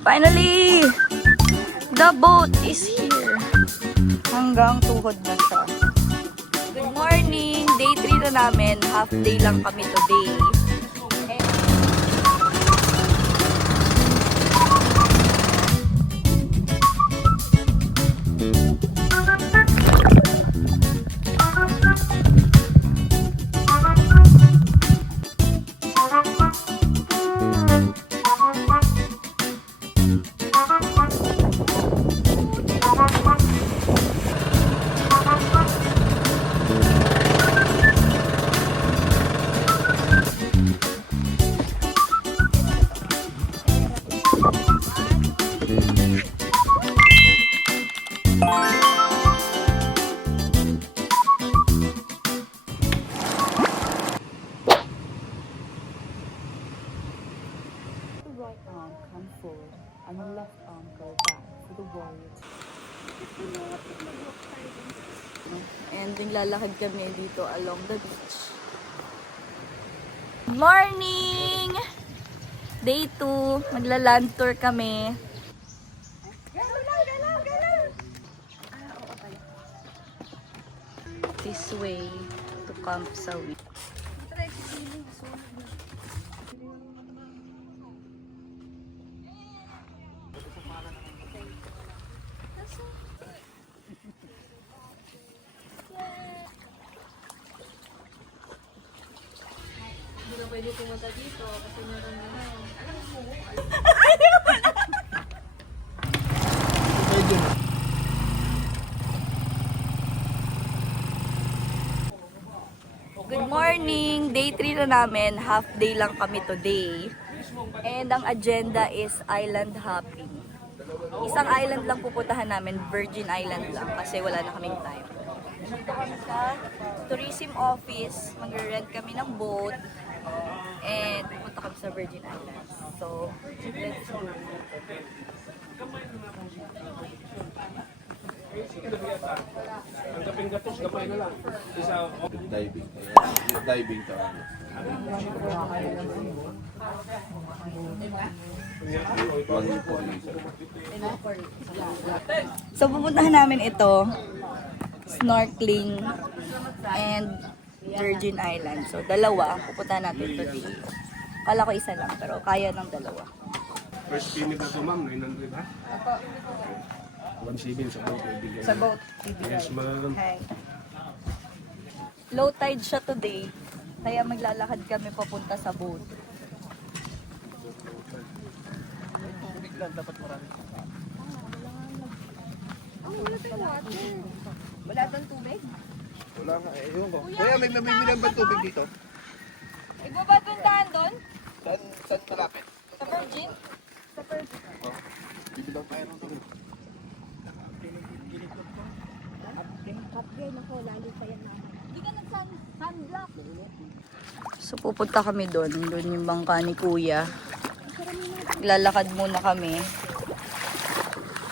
Finally! The boat is here. Hanggang tuhod na siya. Good morning! Day 3 na namin. Half day lang kami today. Right arm come forward and the left arm go back for the warrior. And naglalakad kami dito along the beach. Morning! Day 2. Magla-land tour kami. This way to Camp Sawi. Hindi ka pwede pumunta dito kasi meron na Good morning! Day 3 na namin. Half day lang kami today. And ang agenda is island hopping. Isang island lang pupuntahan namin. Virgin Island lang kasi wala na kaming time. Dito kami sa tourism office. Mag-rent kami ng boat. And pupunta kami sa Virgin Islands. So, let's go. Ang kaping-gatos, gapay na lang. Isa, Diving. Diving to. So, pupuntahan namin ito. Snorkeling and Virgin Island. So, dalawa. Pupuntahan natin today. Kala ko isa lang, pero kaya ng dalawa. first payment na ito, ma'am, 900 ha? 1.7 sa boat. Sa boat. Yes, ma'am. Okay. Low tide siya today. Kaya maglalakad kami papunta sa boat. Wala tayong tubig? Wala nga eh. Yun ko. Kuya, may nabibilang ba tubig dito? Iba doon daan doon? Saan malapit? Sa Virgin? Sa Virgin. Bibilang tayo ng tubig. Hindi ka nag-sunblock. So pupunta kami doon. Doon yung bangka ni Kuya. Lalakad muna kami.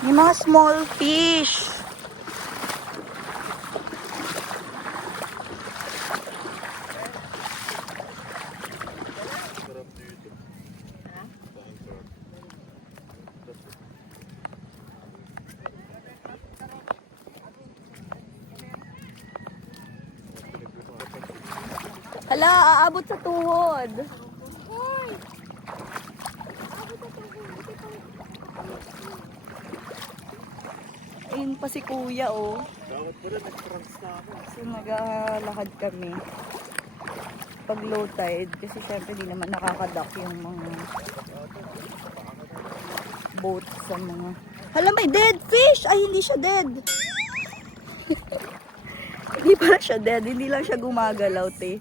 May mga small fish. Hala, aabot sa tuhod. Ayun pa si Kuya, oh. So, naglalakad kami. Pag low tide, kasi syempre di naman nakakadak yung mga boat sa mga... Hala, may dead fish! Ay, hindi siya dead. Hindi pala siya dead. Hindi lang siya gumagalaw, te.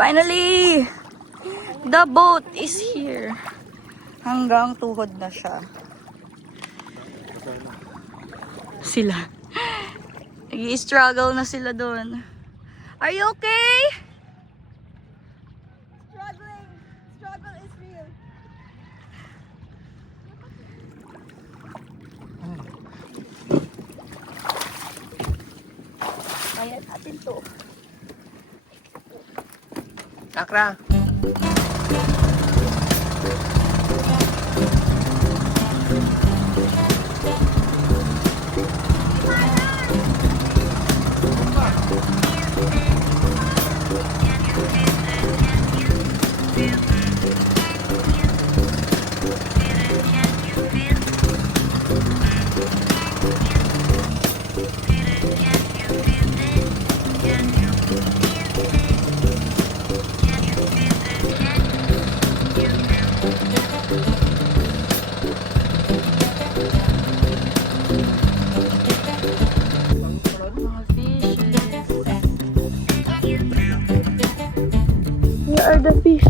Finally! The boat is here. Hanggang tuhod na siya. Sila. Nag-i-struggle na sila doon. Are you okay? Struggling. Struggle is real. Kaya natin to. Kakra! Mga fishes. Where are the fishes?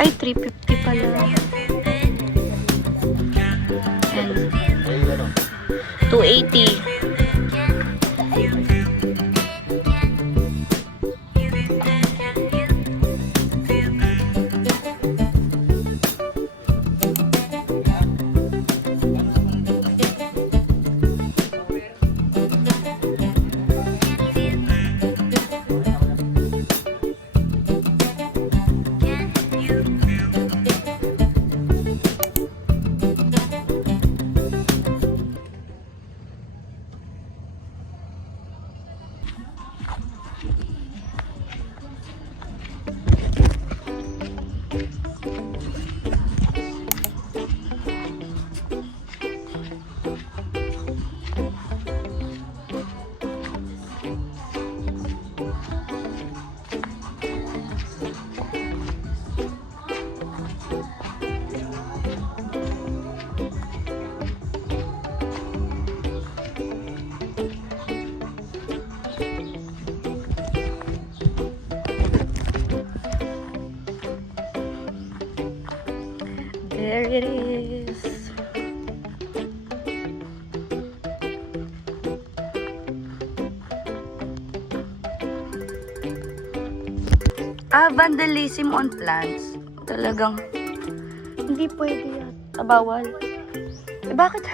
Ay, 350 pala. And 280. There it is. Vandalism on plants. Talagang hindi pwede yan. Bawal. Eh, bakit?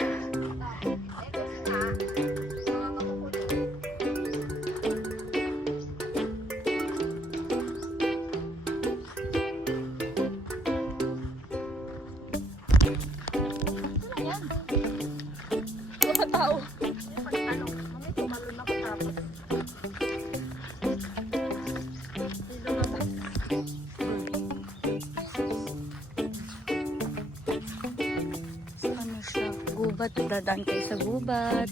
Ano siya? Gubat. Dadaan kayo sa gubat.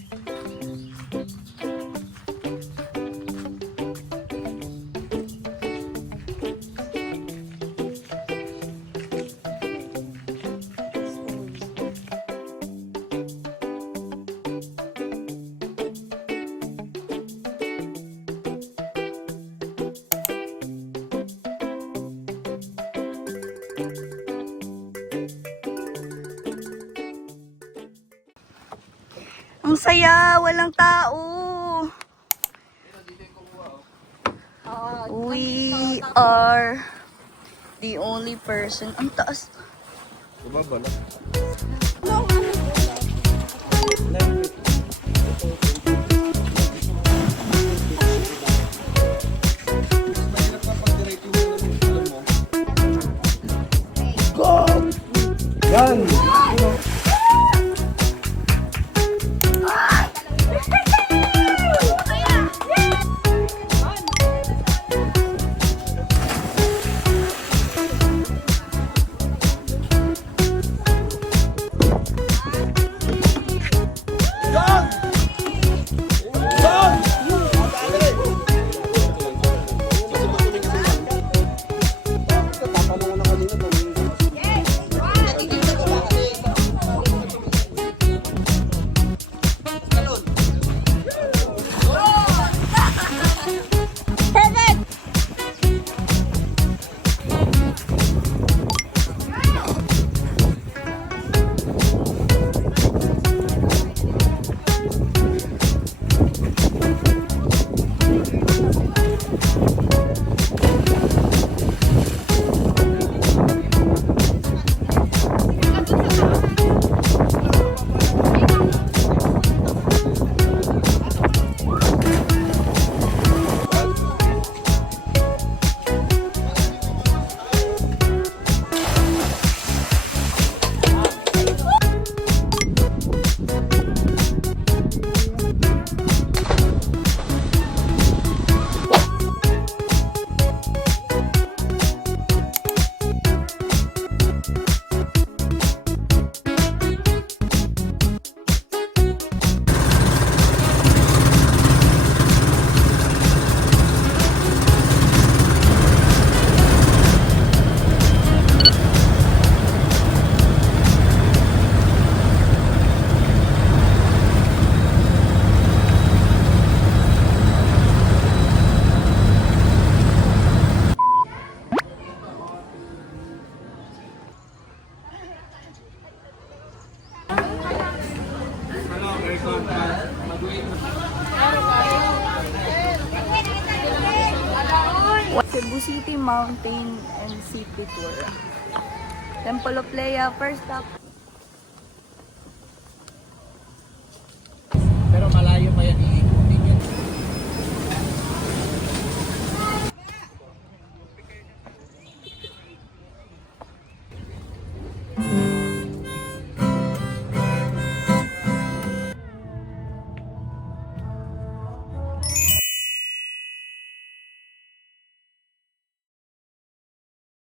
Ang saya, walang tao. We are the only person. Ang taas. Bumaba lang. Yan! Cebu City Mountain and City Tour. Temple of Lea, first stop.